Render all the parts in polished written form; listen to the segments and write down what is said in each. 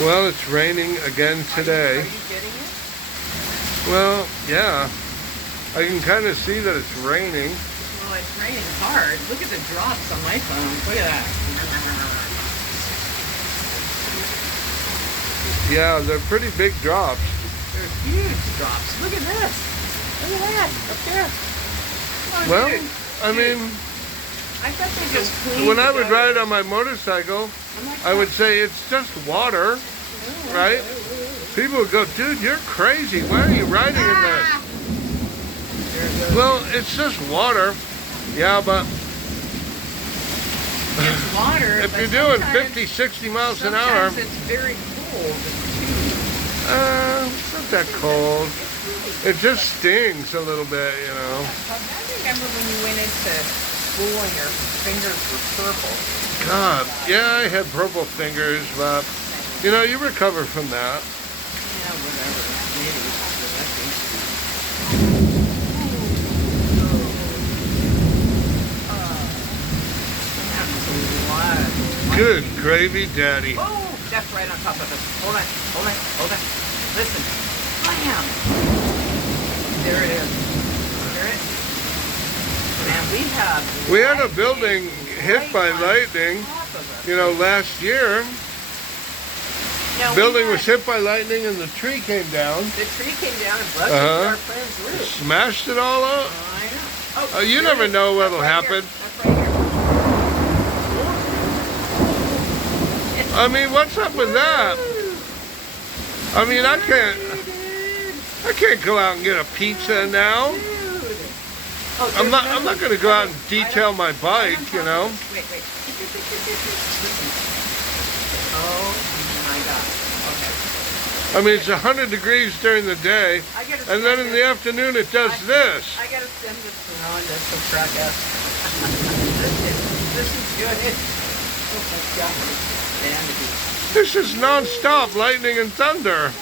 Well, it's raining again today. Are you getting it? Well, yeah. I can kind of see that it's raining. Well, it's raining hard. Look at the drops on my phone. Look at that. Yeah, they're pretty big drops. They're huge drops. Look at this. Look at that. Up there. Oh, Well, dude. I mean, I thought they just cleaned when I would together. ride on my motorcycle, I'm like, I would say it's just water, right? People would go, dude, you're crazy. Why are you riding in this? Well, it's just water. Yeah, but It's water. if but you're doing sometimes- 50, 60 miles an hour, sometimes it's very cold too. it's not that cold. It just stings a little bit, you know. I remember when you went into school and your fingers were purple. God, yeah, I had purple fingers, but, you know, you recover from that. Yeah, whatever. Maybe. Good gravy, Daddy. Oh, that's right on top of us. Hold on, hold on, hold on. Listen. Bam! There it is. Hear it? Man, We had a building hit by lightning, you know, last year. Now, Building was hit by lightning and the tree came down. The tree came down and busted our friend's roof. Smashed it all up. I know. Oh, You never know what'll That's right happen. here. That's right here. I mean, what's up with that? I mean, I can't go out and get a pizza now. Oh, I'm not going to go out and detail my bike, you know. Wait. Listen. Oh my God. Okay. I mean, it's 100 degrees during the day, I gotta and then send in the afternoon it does this. I gotta send this to Rhonda to crack up. This is good. Oh my God. Vanity. This is non-stop lightning and thunder.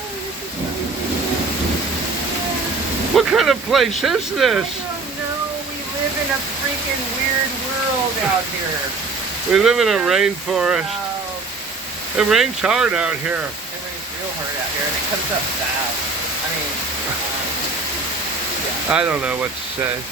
What kind of place is this? I don't know. We live in a freaking weird world out here. We live in a rainforest. Oh, It rains hard out here. it rains real hard out here, and it comes up fast. I mean, I don't know what to say.